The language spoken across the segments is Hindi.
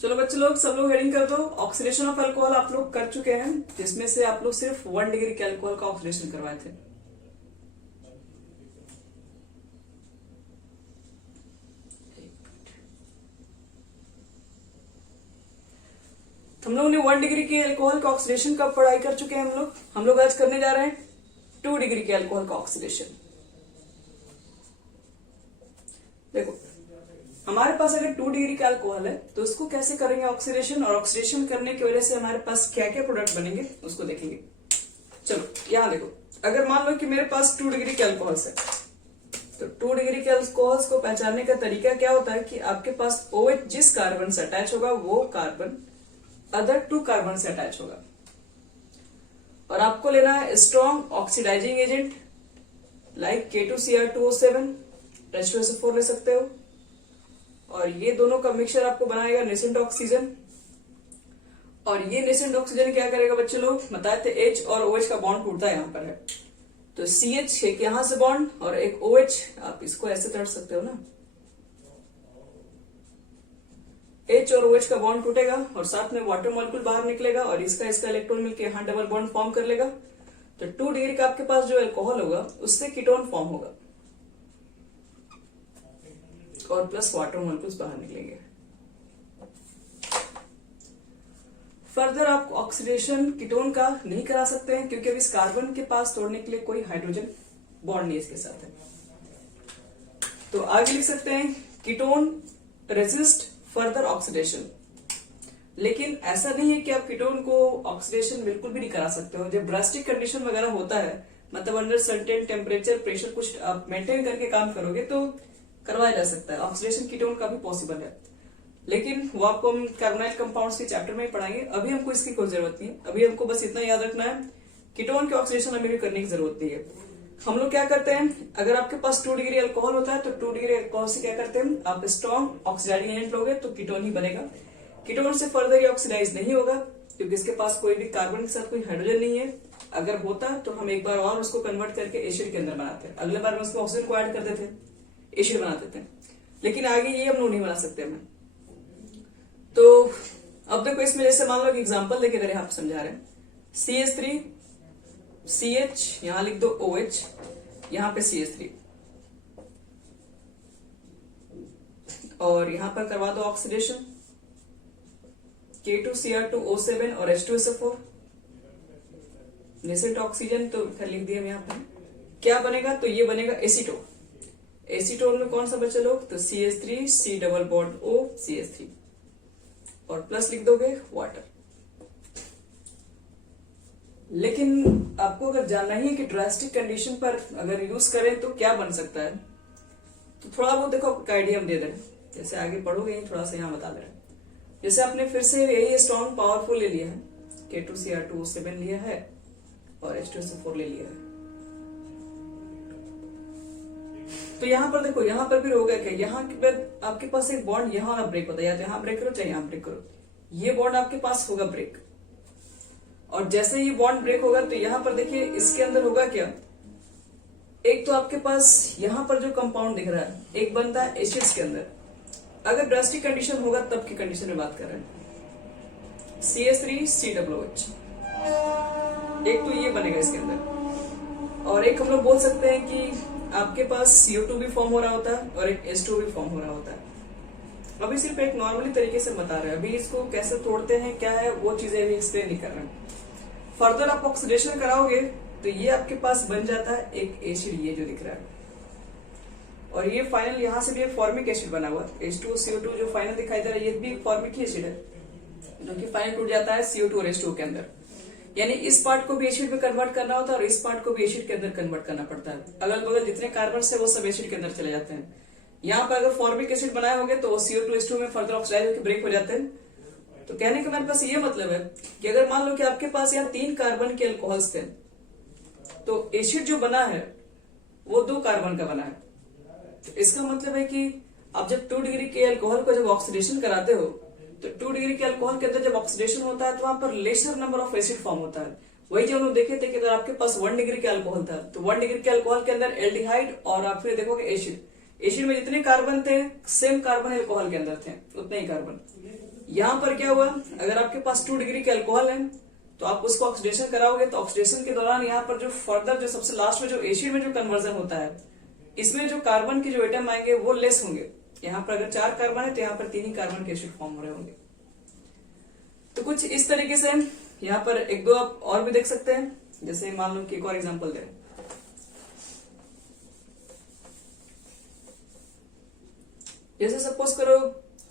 चलो बच्चे लोग सब लोग हेडिंग कर दो। ऑक्सीडेशन ऑफ अल्कोहल आप लोग कर चुके हैं, जिसमें से आप लोग सिर्फ 1 डिग्री के अल्कोहल का ऑक्सीडेशन करवाए थे। हम लोग ने 1 डिग्री के अल्कोहल का ऑक्सीडेशन का पढ़ाई कर चुके हैं। हम लोग आज करने जा रहे हैं 2 डिग्री के अल्कोहल का ऑक्सीडेशन। देखो हमारे पास अगर 2 डिग्री का अल्कोहल है तो उसको कैसे करेंगे ऑक्सीडेशन, और ऑक्सीडेशन करने की वजह से हमारे पास क्या क्या प्रोडक्ट बनेंगे उसको देखेंगे। चलो यहां देखो, अगर मान लो कि मेरे पास 2 डिग्री के अल्कोहल्स है तो 2 डिग्री के अल्कोहल्स को पहचानने का तरीका क्या होता है कि आपके पास OH जिस कार्बन से अटैच होगा वो कार्बन अदर 2 कार्बन से अटैच होगा, और आपको लेना है strong oxidising agent like K2Cr2O7, H2SO4 ले सकते हो, और ये दोनों का मिक्सचर आपको बनाएगा नेसेंट ऑक्सीजन। और ये नेसेंट ऑक्सीजन क्या करेगा बच्चे लोग, बताए थे H और OH का बॉन्ड टूटता है, यहाँ पर है तो CH एक यहां से बॉन्ड और एक OH, आप इसको ऐसे तोड़ सकते हो ना, H और OH का बॉन्ड टूटेगा और साथ में वाटर मॉलिक्यूल बाहर निकलेगा और इसका इलेक्ट्रॉन मिलकर यहां डबल बॉन्ड फॉर्म कर लेगा। तो 2 डिग्री का आपके पास जो अल्कोहल होगा उससे कीटोन फॉर्म होगा और प्लस वाटर मॉलिक्यूल्स बाहर निकलेंगे। फर्दर आप ऑक्सीडेशन कीटोन का नहीं करा सकते हैं क्योंकि अब इस कार्बन के पास तोड़ने के लिए कोई हाइड्रोजन बॉन्ड नहीं इसके साथ है। तो आगे लिख सकते हैं कीटोन रेजिस्ट फर्दर ऑक्सीडेशन। लेकिन ऐसा नहीं है कि आप कीटोन को ऑक्सीडेशन बिल्कुल भी नहीं करा सकते हो। जब ड्रास्टिक कंडीशन वगैरह होता है, मतलब अंडर सर्टेन टेम्परेचर प्रेशर कुछ आप मेंटेन करके काम करोगे तो करवाया जा सकता है, ऑक्सीडेशन कीटोन का भी पॉसिबल है। लेकिन वो आपको हम कार्बोनाइल कंपाउंड्स के चैप्टर में ही पढ़ाएंगे, अभी हमको इसकी कोई जरूरत नहीं है। अभी हमको बस इतना याद रखना है कीटोन के ऑक्सीडेशन हमें भी करने की जरूरत नहीं है। हम लोग क्या करते हैं, अगर आपके पास 2 डिग्री अल्कोहल होता है तो 2 डिग्री अल्कोहल से क्या करते हैं, आप स्ट्रॉन्ग ऑक्सीडाइजिंग एजेंट लोगे तो कीटोन ही बनेगा। कीटोन से फर्दर ये ऑक्सीडाइज नहीं होगा क्योंकि इसके पास कोई भी कार्बन के साथ कोई हाइड्रोजन नहीं है। अगर होता तो हम एक बार और उसको कन्वर्ट करके एसिड के अंदर बनाते हैं, अगले बार में उसको ऑक्सीजन को ऐड कर देते, एसिड बना देते हैं। लेकिन आगे ये हम लोग नहीं बना सकते हमें। तो अब देखो इसमें जैसे मान लो कि एग्जांपल देके अगर यहाँ समझा रहे हैं CH3 CH, यहां लिख दो OH, यहां पे CH3 और यहां पर करवा दो ऑक्सीडेशन K2Cr2O7 और H2SO4 नेसेंट ऑक्सीजन, तो फिर लिख दिया यहाँ पर क्या बनेगा, तो ये बनेगा एसीटोन। एसीटोन में कौन सा बचे लोग, तो CH3 C double bond O CH3 और प्लस लिख दोगे वाटर। लेकिन आपको अगर जानना ही है कि ड्रास्टिक कंडीशन पर अगर यूज करें तो क्या बन सकता है, तो थोड़ा बहुत देखो आपको आइडिया हम दे दें, जैसे आगे पढ़ोगे थोड़ा सा यहाँ बता दे रहे हैं। जैसे आपने फिर से यही स्ट्रॉन्ग पावरफुल ले लिया है, K2Cr2O7 लिया है और H2SO4 ले लिया है। तो यहाँ पर देखो, यहाँ पर फिर हो गया क्या, यहाँ पर आपके पास एक बॉन्ड यहाँ वाला ब्रेक होता है, या तो यहाँ ब्रेक करो चाहे यहाँ ब्रेक करो, ये बॉन्ड आपके पास होगा ब्रेक। और जैसे ये बॉन्ड ब्रेक होगा तो यहाँ पर देखिए इसके अंदर होगा क्या, एक तो आपके पास यहाँ पर जो कंपाउंड दिख रहा है एक बनता है एसिड्स के अंदर। अगर ड्रास्टिक कंडीशन होगा तब की कंडीशन में बात कर रहे हैं, CH3 COOH, एक तो ये बनेगा इसके अंदर। और एक हम लोग बोल सकते हैं कि आपके पास CO2 भी फॉर्म हो रहा होता है और एक H2 भी फॉर्म हो रहा होता है। अभी सिर्फ एक नॉर्मली तरीके से बता रहे हैं, अभी इसको कैसे तोड़ते हैं क्या है वो चीजें अभी एक्सप्लेन नहीं कर रहे हैं। फर्दर आप ऑक्सीडेशन कराओगे तो ये आपके पास बन जाता है एक एसिड, ये जो दिख रहा है, और ये फाइनल यहाँ से भी एक फॉर्मिक एसिड बना हुआ है। H2CO2 जो फाइनल दिखाई दे रहा है ये भी फॉर्मिक ही एसिड है, जो कि फाइनल टूट जाता है CO2 और H2 के अंदर। यानी इस पार्ट को भी एसिड में कन्वर्ट करना होता है और इस पार्ट को भी एसिड के अंदर कन्वर्ट करना पड़ता है। अगल बगल जितने कार्बन है वो सब एसिड के अंदर चले जाते हैं। यहाँ पर अगर फॉर्मिक एसिड बनाए होंगे तो CO2 H2 में फर्दर ऑक्सीडाइज होकर ब्रेक हो जाते हैं। तो कहने का मेरे पास ये मतलब है कि अगर मान लो कि आपके पास यहाँ 3 कार्बन के अल्कोहल्स थे तो एसिड जो बना है वो 2 कार्बन का बना है। तो इसका मतलब है कि आप जब 2 डिग्री के अल्कोहल को जब ऑक्सीडेशन कराते हो तो 2 डिग्री के अल्कोहल के अंदर जब ऑक्सीडेशन होता है तो वहां पर laser number of acid form होता है। वही जो हम लोग देखे थे कि अगर आपके पास 1 डिग्री के अल्कोहल था तो 1 डिग्री के अल्कोहल के अंदर एल्डिहाइड और आप फिर देखोगे एसिड, एसिड में जितने कार्बन थे सेम कार्बन एल्कोहल के अंदर थे, उतने ही कार्बन। यहां पर क्या हुआ, अगर आपके पास 2 डिग्री के अल्कोहल है तो आप उसको ऑक्सीडेशन कराओगे, तो ऑक्सीडेशन के दौरान यहाँ पर जो फर्दर जो सबसे लास्ट में जो एसिड में जो कन्वर्जन होता है, इसमें जो कार्बन के जो एटम आएंगे वो लेस होंगे। यहाँ पर अगर 4 कार्बन है तो यहाँ पर 3 ही कार्बन के एसिड फॉर्म हो रहे होंगे। तो कुछ इस तरीके से यहाँ पर एक दो आप और भी देख सकते हैं। जैसे मान लो कि एक और एग्जांपल दें, जैसे सपोज करो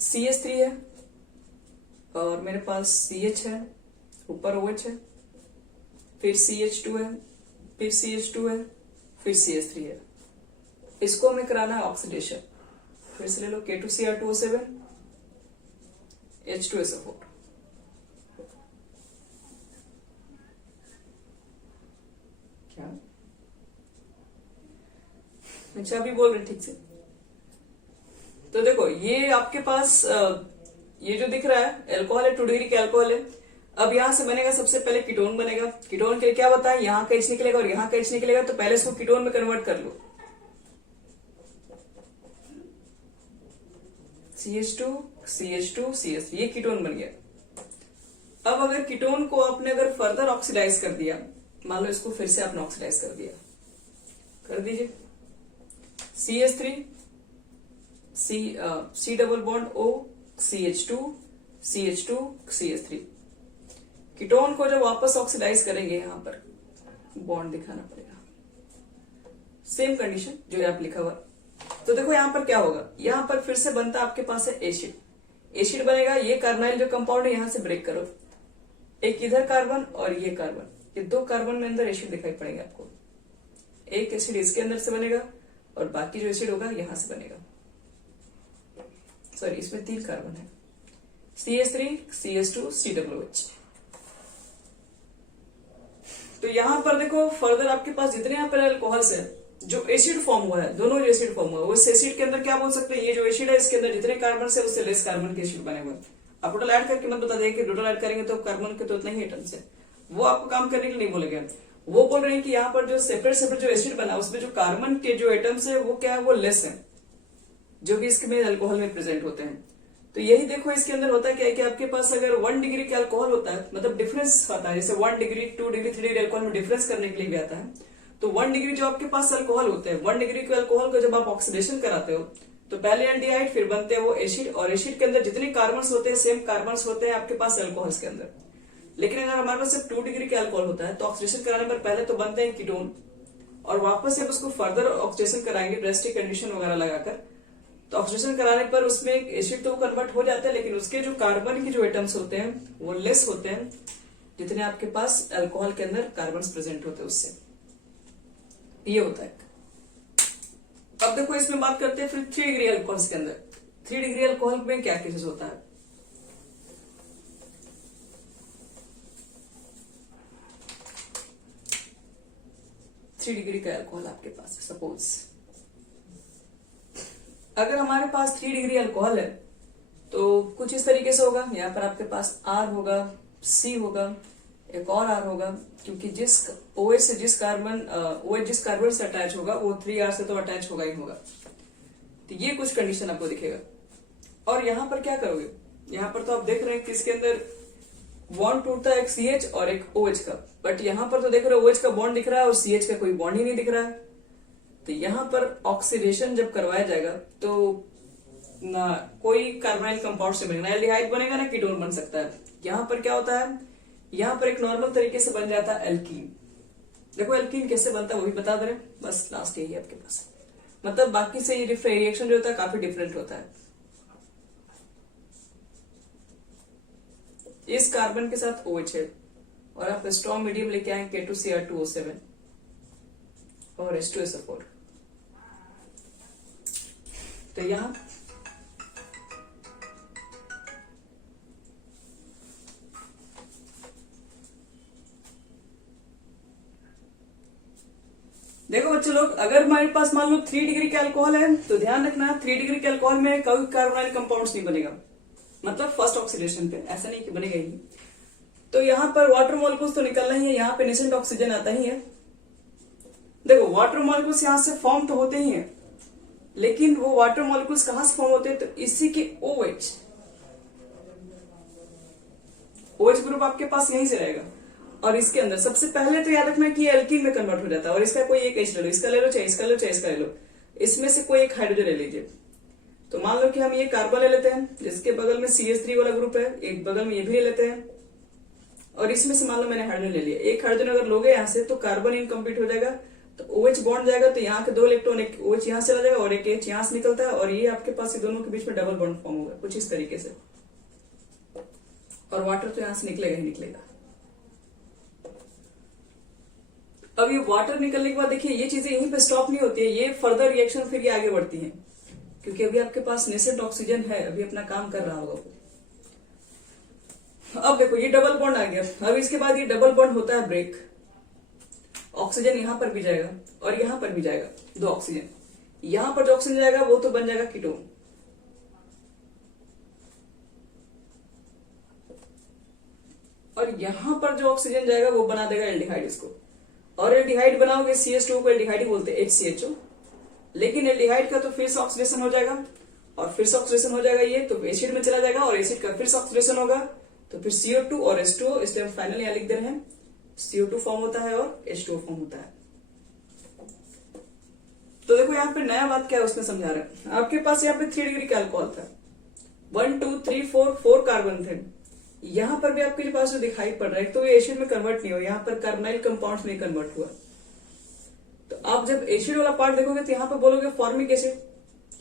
CH3 है और मेरे पास CH है, ऊपर OH है, फिर CH2 है, फिर CH2 है, फिर CH3 है। इसको हमें कराना है ऑक्सीडेशन। फिर से ले लो K2Cr2O7 H2SO4। क्या अच्छा अभी बोल रहे ठीक से। तो देखो ये आपके पास ये जो दिख रहा है एल्कोहल है, 2 डिग्री का अल्कोहल है। अब यहां से बनेगा सबसे पहले कीटोन बनेगा। कीटोन के लिए क्या बताया, यहाँ का H निकलेगा और यहाँ का H निकलेगा, तो पहले इसको कीटोन में कन्वर्ट कर लो। CH2 CH2 CH3 ये कीटोन बन गया। अब अगर कीटोन को आपने अगर फर्दर ऑक्सीडाइज कर दिया, मान लो इसको फिर से आपने ऑक्सीडाइज कर दिया, कर दीजिए CH3 C double bond O CH2 CH2 CH3। Ketone को जब वापस ऑक्सीडाइज करेंगे, यहां पर बॉन्ड दिखाना पड़ेगा, सेम कंडीशन जो यहाँ लिखा हुआ। तो देखो यहां पर क्या होगा, यहां पर फिर से बनता आपके पास है एसिड। एसिड बनेगा, ये कार्बोनाइल जो कंपाउंड है यहां से ब्रेक करो, एक इधर कार्बन और ये कार्बन, ये 2 कार्बन में अंदर एसिड दिखाई पड़ेंगे आपको। एक एसिड इसके अंदर से बनेगा और बाकी जो एसिड होगा यहां से बनेगा। सॉरी, इसमें 3 कार्बन है, CH3 CH2 COOH। तो यहां पर देखो फर्दर आपके पास जितने यहाँ पर अल्कोहल्स है, जो एसिड फॉर्म हुआ है, दोनों जो एसिड फॉर्म हुआ है, उस एसिड के अंदर क्या बोल सकते हैं, ये जो एसिड है इसके अंदर जितने कार्बन है उससे लेस कार्बन के एसिड बने हुए हैं। आप टोटल ऐड करके मत बता देंगे कि टोटल ऐड करेंगे तो कार्बन के तो उतने ही एटम्स है, वो आपको काम करने के लिए नहीं बोलेंगे। वो बोल रहे हैं कि यहाँ पर जो सेपरेट जो एसिड बना उसमें जो कार्बन के जो एटम्स है वो क्या है, वो लेस है, जो भी इसके में अल्कोहल में प्रेजेंट होते हैं। तो यही देखो इसके अंदर होता है क्या है कि आपके पास अगर 1 डिग्री का अल्कोहल होता है, मतलब डिफरेंस आता है, जैसे 1 डिग्री 2 डिग्री 3 डिग्री अल्कोहल में डिफरेंस करने के लिए भी आता है। तो 1 डिग्री जो आपके पास अल्कोहल होते हैं, 1 डिग्री के अल्कोहल को जब आप ऑक्सीडेशन कराते हो तो पहले एल्डिहाइड फिर बनते हैं वो एसिड, और एसिड के अंदर जितने कार्बन्स होते हैं सेम कार्बन्स होते हैं आपके पास अल्कोहल्स के अंदर। लेकिन अगर हमारे पास सिर्फ 2 डिग्री का अल्कोहल होता है तो ऑक्सीडेशन कराने पर पहले तो बनते हैं कीटोन, और वापस जब उसको फर्दर ऑक्सीडेशन कराएंगे ड्रेस्टिक कंडीशन वगैरह लगाकर, तो ऑक्सीडेशन कराने पर उसमें एक एसिड तो कन्वर्ट हो जाता है, लेकिन उसके जो कार्बन के जो एटम्स होते हैं वो लेस होते हैं जितने आपके पास अल्कोहल के अंदर कार्बन प्रेजेंट होते हैं उससे। ये होता है। अब देखो इसमें बात करते हैं फिर 3 डिग्री अल्कोहल्स के अंदर। 3 डिग्री अल्कोहल में क्या केसेस होता है। थ्री डिग्री का अल्कोहल आपके पास, सपोज अगर हमारे पास 3 डिग्री अल्कोहल है तो कुछ इस तरीके से होगा। यहाँ पर आपके पास R होगा, C होगा, एक और R होगा, क्योंकि जिस OH से जिस कार्बन OH जिस कार्बन से अटैच होगा वो 3R से तो अटैच होगा ही होगा। तो ये कुछ कंडीशन आपको दिखेगा। और यहाँ पर क्या करोगे, यहाँ पर तो आप देख रहे हैं कि इसके अंदर बॉन्ड टूटता है एक CH और एक OH का, बट यहाँ पर तो देख रहे हो OH का बॉन्ड दिख रहा है और CH का कोई बॉन्ड ही नहीं दिख रहा है। तो यहाँ पर ऑक्सीडेशन जब करवाया जाएगा तो ना कोई कार्बोनाइल कंपाउंड से बनेगा, ना एल्डिहाइड बनेगा ना कीटोन बन सकता है। यहाँ पर क्या होता है, यहाँ पर एक नॉर्मल तरीके से बन जाता है एल्कीन। देखो एल्कीन कैसे बनता है वो भी बता दे रहे, बस लास्ट यही है आपके पास। मतलब बाकी से ये रिएक्शन जो होता है काफी डिफरेंट होता है। इस कार्बन के साथ OH है और आप स्ट्रॉन्ग मीडियम लेके आए K2Cr2O7 और H2SO4। तो यहां देखो बच्चे लोग, अगर हमारे पास मान लो 3 डिग्री का अल्कोहल है तो ध्यान रखना 3 डिग्री के अल्कोहल में कोई कार्बोनाइल कंपाउंड्स नहीं बनेगा, मतलब फर्स्ट ऑक्सीडेशन पे ऐसा नहीं कि बनेगा ही। तो यहाँ पर वाटर मॉलिक्यूल्स तो निकलना ही है, यहाँ पे नेसेंट ऑक्सीजन आता ही है। देखो वाटर मॉलिक्यूल्स यहाँ से फॉर्म तो होते ही हैं, लेकिन वो वाटर मॉलिक्यूल्स कहां से फॉर्म होते हैं, तो इसी के OH ग्रुप आपके पास यहीं से रहेगा। और इसके अंदर सबसे पहले तो याद रखना कि ये एल्कीन में कन्वर्ट हो जाता है, और इसका कोई एक H ले लो, इसका ले लो, चाहे इसका ले लो, चाहे इसका ले लो, इसमें से कोई एक हाइड्रोजन ले लीजिए। तो मान लो कि हम ये कार्बन ले लेते हैं, जिसके बगल में CH3 वाला ग्रुप है, एक बगल में ये भी ले लेते हैं, और इसमें से मान लो मैंने हाइड्रोजन ले लिया। एक हाइड्रोजन अगर लोगे यहाँ से तो कार्बन इनकम्प्लीट हो जाएगा, तो OH बॉन्ड जाएगा, तो यहाँ के 2 इलेक्ट्रॉन, एक OH यहाँ चला जाएगा और एक H यहाँ से निकलता है, और ये आपके पास दोनों के बीच में डबल बॉन्ड फॉर्म होगा कुछ इस तरीके से, और वाटर तो यहाँ से निकलेगा ही निकलेगा। अब ये वाटर निकलने के बाद देखिए ये चीजें यहीं पे स्टॉप नहीं होती है, ये फर्दर रिएक्शन फिर ये आगे बढ़ती है, क्योंकि अभी आपके पास नेसेंट ऑक्सीजन है, अभी अपना काम कर रहा होगा। अब देखो ये डबल बॉन्ड आ गया, अब इसके बाद ये डबल बॉन्ड होता है ब्रेक, ऑक्सीजन यहां पर भी जाएगा और यहां पर भी जाएगा, 2 ऑक्सीजन, यहां पर जो ऑक्सीजन जाएगा वो तो बन जाएगा कीटोन, और यहां पर जो ऑक्सीजन जाएगा वो बना देगा एल्डिहाइड इसको, और एल्डिहाइड बनाओगे CH2 को एल्डिहाइड ही बोलते हैं, HCHO, लेकिन एल्डिहाइड का तो फिर से ऑक्सीडेशन हो जाएगा, और फिर से ऑक्सीडेशन हो जाएगा ये तो एसिड में चला जाएगा, और एसिड का फिर से ऑक्सीडेशन होगा तो फिर CO2 और H2O, इसलिए हम फाइनल यहां लिख दे रहे हैं CO2 फॉर्म होता है और H2O फॉर्म होता है। तो देखो यहाँ पे नया बात क्या है उसने समझा रहा है, आपके पास यहाँ पे 3 डिग्री का अल्कोहल था, 1 2 3 4 कार्बन थे, यहां पर भी आपके पास जो दिखाई पड़ रहा है तो ये एसिड में कन्वर्ट नहीं हुआ, यहाँ पर कार्बोनाइल कंपाउंड्स में कन्वर्ट हुआ। तो आप जब एसिड वाला पार्ट देखोगे तो यहाँ पे बोलोगे फॉर्मिक एसिड,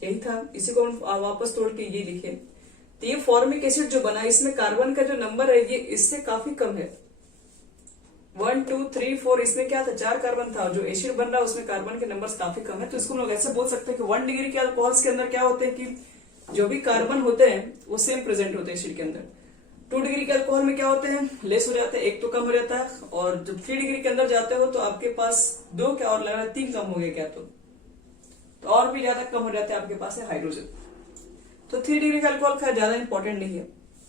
यही था, इसी को हम वापस तोड़ के ये लिखे, तो ये फॉर्मिक एसिड जो बना इसमें कार्बन का जो नंबर है ये इससे काफी कम है, 1 2 3 4, इसमें क्या था 4 कार्बन था, जो एसिड बन रहा है उसमें कार्बन के नंबर्स काफी कम है। तो इसको हम लोग ऐसे बोल सकते हैं कि 1 डिग्री के अल्कोहल्स के अंदर क्या होते हैं कि जो भी कार्बन होते हैं वो सेम प्रेजेंट होते हैं एसिड के अंदर। 2 डिग्री के अल्कोहल में क्या होते हैं, लेस हो जाते हैं, एक तो कम हो जाता है, और जब 3 डिग्री के अंदर जाते हो तो आपके पास 2 क्या और लग रहा है 3 कम हो गए क्या, तो और भी ज्यादा कम हो जाते हैं आपके पास है हाइड्रोजन। तो 3 डिग्री का अल्कोहल का ज्यादा इंपॉर्टेंट नहीं है,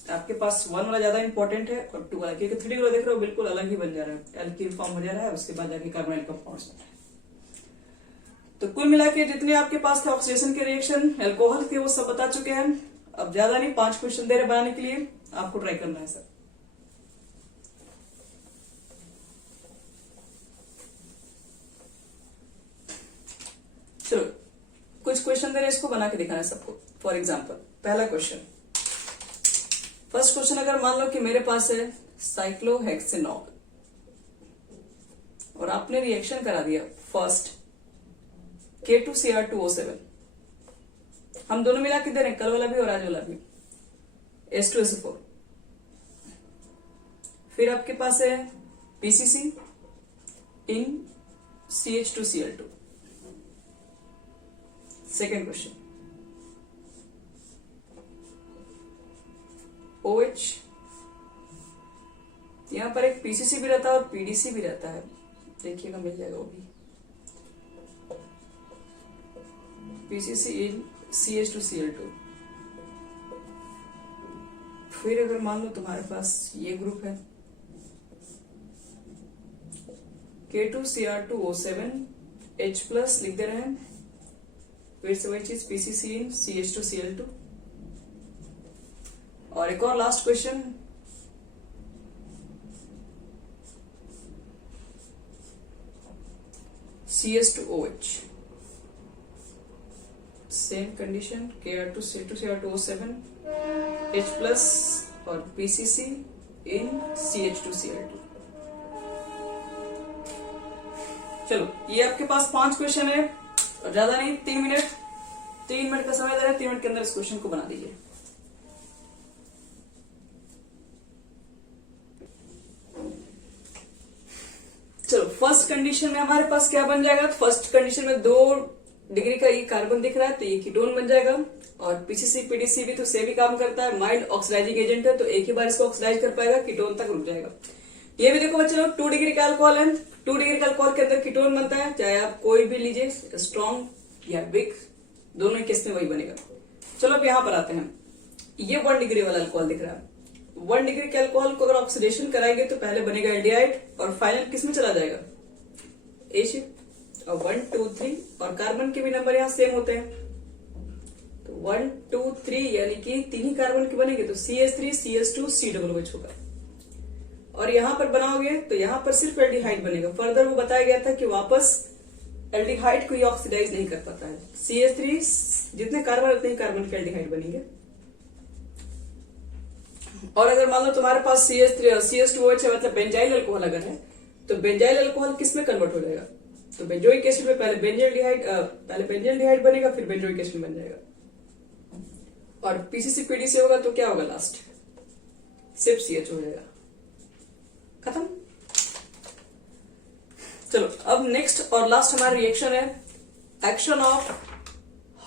आपके पास 1 वाला ज्यादा इंपॉर्टेंट है और 2 वाला, क्योंकि 3 डिग्री देख रहे हो बिल्कुल अलग ही बन जा रहा है, एल्कीन फॉर्म हो जा रहा है, उसके बाद जाके कार्बोनाइल कंपाउंड्स बन रहा है। तो कुल मिला के जितने आपके पास थे ऑक्सीडेशन के रिएक्शन अल्कोहल के वो सब बता चुके हैं। अब ज्यादा नहीं, 5 क्वेश्चन दे रहे बनाने के लिए, आपको ट्राई करना है सर। चलो कुछ क्वेश्चन दे रहे इसको बना के दिखाना है सबको। फॉर एग्जाम्पल पहला क्वेश्चन, फर्स्ट क्वेश्चन अगर मान लो कि मेरे पास है साइक्लोहेक्सेनॉल और आपने रिएक्शन करा दिया फर्स्ट K2Cr2O7, हम दोनों मिला के दे रहे हैं, कल वाला भी और आज वाला भी, H2SO4, फिर आपके पास है PCC इन CH2Cl2। सेकेंड क्वेश्चन, OH, यहां पर एक PCC भी रहता है और PDC भी रहता है, देखिएगा मिल जाएगा वो भी, PCC इन CH2Cl2। फिर अगर मान लो तुम्हारे पास ये ग्रुप है K2Cr2O7 H+ लिख दे रहे हैं, फिर से वही चीज PCC इन CH2Cl2। और एक और last question, CS2OH, same condition Kr2C2Cr2O7 H+ और PCC इन CH2Cl2। चलो ये आपके पास 5 क्वेश्चन है और ज्यादा नहीं, 3 मिनट का समय दे रहा है, 3 मिनट के अंदर इस क्वेश्चन को बना दीजिए। चलो फर्स्ट कंडीशन में हमारे पास क्या बन जाएगा, फर्स्ट कंडीशन में 2 डिग्री का ये कार्बन दिख रहा है तो ये कीटोन बन जाएगा, और PCC PDC भी तो सेम ही काम करता है, माइल्ड ऑक्सीडाइजिंग एजेंट है, तो एक ही बार इसको ऑक्सीडाइज कर पाएगा, कीटोन तक रुक जाएगा। ये भी देखो बच्चों 2 डिग्री का अल्कोहल है, 2 डिग्री का अल्कोहल के अंदर कीटोन बनता है, चाहे आप कोई भी लीजिए, स्ट्रॉन्ग या वीक, दोनों केस में वही बनेगा। चलो अब यहां पर आते हैं, ये 1 डिग्री वाला अल्कोहल दिख रहा है, 1 डिग्री के अल्कोहल को अगर ऑक्सीडेशन कराएंगे तो पहले बनेगा एल्डिहाइड और फाइनल किस में चला जाएगा, एसिड, और 1 2 3, और कार्बन के भी नंबर यहाँ सेम होते हैं, 1 2 3 यानी कि 3 ही कार्बन के बनेंगे, तो CH3 CH2 COOH होगा। और यहां पर बनाओगे तो यहां पर सिर्फ एल्डिहाइड बनेगा। फर्दर वो बताया गया था कि वापस एल्डिहाइड को ये ऑक्सीडाइज नहीं कर पाता है। CH3 जितने कार्बन उतने ही कार्बन के एल्डिहाइड बनेंगे। और अगर मान लो तुम्हारे पास CH2OH है, मतलब बेंजाइल अल्कोहल अगर है, तो बेंजाइल अल्कोहल किस में कन्वर्ट हो जाएगा? तो बेंजोइक एसिड में पहले बेंजल्डिहाइड बनेगा, फिर बेंजोइक एसिड बन जाएगा। और PCC PDC होगा तो क्या होगा? लास्ट सिर्फ CH हो जाएगा, खत्म। चलो अब नेक्स्ट और लास्ट हमारा रिएक्शन है एक्शन ऑफ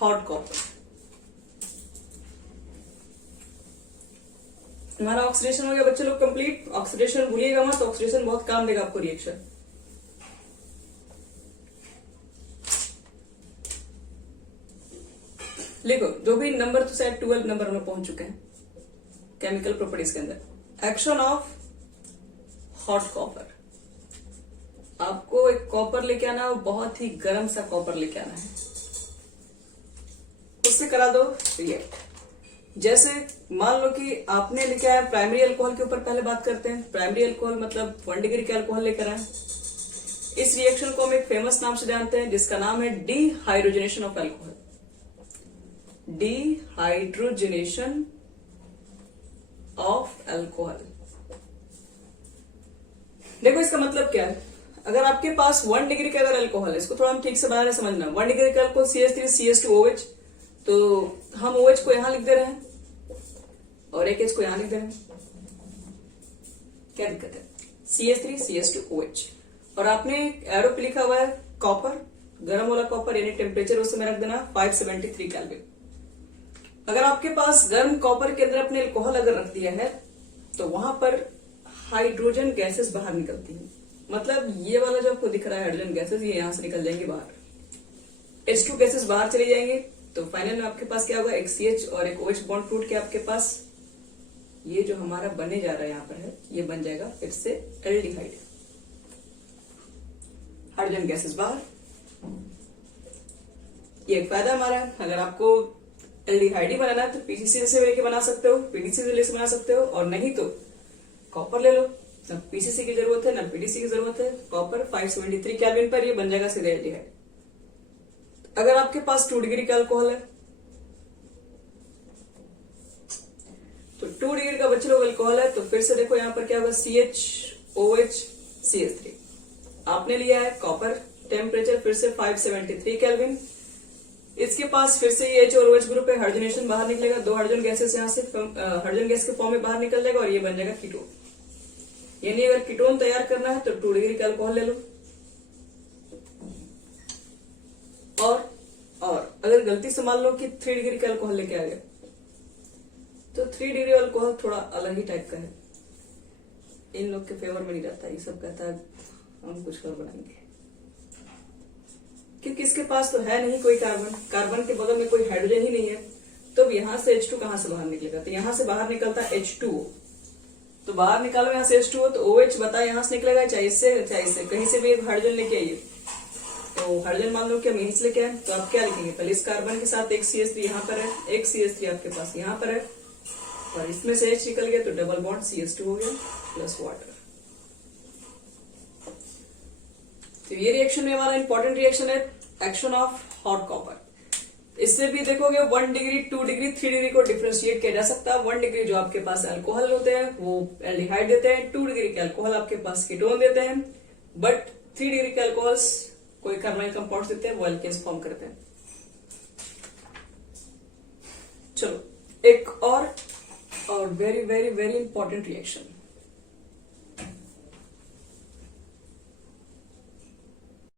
हॉट कॉपर। हमारा ऑक्सीडेशन हो गया बच्चे लोग कंप्लीट। ऑक्सीडेशन भूलिएगा मत, ऑक्सीडेशन बहुत काम देगा आपको रिएक्शन। लिखो जो भी नंबर, तो शायद 12 नंबर में पहुंच चुके हैं केमिकल प्रॉपर्टीज के अंदर। Action of hot copper. आपको एक कॉपर लेके आना है, बहुत ही गर्म सा कॉपर लेके आना है, उससे करा दो रिएक्ट। जैसे मान लो कि आपने लेके आया प्राइमरी अल्कोहल के ऊपर, पहले बात करते हैं। प्राइमरी अल्कोहल मतलब 1 डिग्री के अल्कोहल लेकर आए। इस रिएक्शन को हम एक फेमस नाम से जानते हैं जिसका नाम है dehydrogenation of alcohol. Dehydrogenation of alcohol. देखो इसका मतलब क्या है। अगर आपके पास 1 डिग्री का अगर अल्कोहल है, इसको थोड़ा हम ठीक से बनाने समझना। 1 डिग्री का अल्कोहल CH3 CH2OH, तो हम OH को यहां लिख दे रहे हैं और एक H को यहां लिख दे रहे हैं, क्या दिक्कत है? CH3 CH2OH। और आपने एरो पे लिखा हुआ है कॉपर, गर्म वाला कॉपर, यानी टेम्परेचर उस समय रख देना 573 केल्विन। अगर आपके पास गर्म कॉपर के अंदर अपने अल्कोहल अगर रख दिया है तो वहां पर हाइड्रोजन गैसेस बाहर निकलती हैं। मतलब ये वाला जो आपको दिख रहा है हाइड्रोजन गैसेस, ये यहां से निकल जाएंगे बाहर। H2 गैसेस बाहर चली जाएंगे, तो फाइनल में आपके पास क्या होगा? एक CH और एक OH बॉन्ड टूट के आपके पास ये जो हमारा बनने जा रहा है यहाँ पर है, ये बन जाएगा फिर से एल्डिहाइड। हाइड्रोजन गैसेस बाहर। ये एक फायदा हमारा है। अगर आपको एल्डिहाइड ही बनाना है तो PCC से लेके बना सकते हो, PDC से लेके बना सकते हो, और नहीं तो कॉपर ले लो। न PCC की जरूरत है न PDC की जरूरत है। कॉपर 573 केल्विन पर ये बन जाएगा सीधे एल्डिहाइड। अगर आपके पास 2 डिग्री का अल्कोहल है तो 2 डिग्री का बच्चे लोग अल्कोहल है, तो फिर से देखो यहां पर क्या होगा? CHOH CH3। आपने लिया है कॉपर, टेम्परेचर फिर से 573 केल्विन। इसके पास फिर से ये H और OH ग्रुप है, हाइड्रोजनेशन बाहर निकलेगा। 2 हाइड्रोजन गैसेस यहां से हाइड्रोजन गैस के फॉर्म में बाहर निकल जाएगा और ये बन जाएगा कीटोन। यानी अगर कीटोन तैयार करना है तो 2 डिग्री का अल्कोहल ले लो। और अगर गलती से मान लो कि 3 डिग्री का अल्कोहल लेके आ गए, तो 3 डिग्री अल्कोहल थोड़ा अलग ही टाइप का है, इन लोग के फेवर में नहीं रहता। ये सब कहता है हम कुछ और बनाएंगे, क्योंकि इसके पास तो है नहीं कोई कार्बन, कार्बन के बगल में कोई हाइड्रोजन ही नहीं है। तो यहां से H2 कहां से बाहर निकलेगा? तो यहां से बाहर निकलता है H2O। तो बाहर निकालो यहां से H2O, तो OH बताए यहां से निकलेगा, चाहे इससे कहीं से भी एक हाइड्रोजन लेके आइए। तो हाइड्रोजन मान लो कि हम यहीं से लेके आए, तो आप क्या लिखेंगे? पहले इस कार्बन के साथ एक CH3 यहाँ पर है, एक CH3 आपके पास यहाँ पर है, और इसमें से H निकल गया तो डबल बॉन्ड CH2 हो गया प्लस वाटर। तो ये रिएक्शन में हमारा इंपॉर्टेंट रिएक्शन है एक्शन ऑफ हॉट कॉपर। इससे भी देखोगे 1 डिग्री 2 डिग्री 3 डिग्री को डिफ्रेंशिएट किया जा सकता है। 1 डिग्री जो आपके पास अल्कोहल होते हैं वो एल्डिहाइड देते हैं, 2 डिग्री के अल्कोहल आपके पास कीटोन देते हैं, बट 3 डिग्री के अल्कोहल्स कोई कार्बोनिल कंपाउंड्स देते हैं, वो एल्केन्स फॉर्म करते हैं। चलो एक और very very very important reaction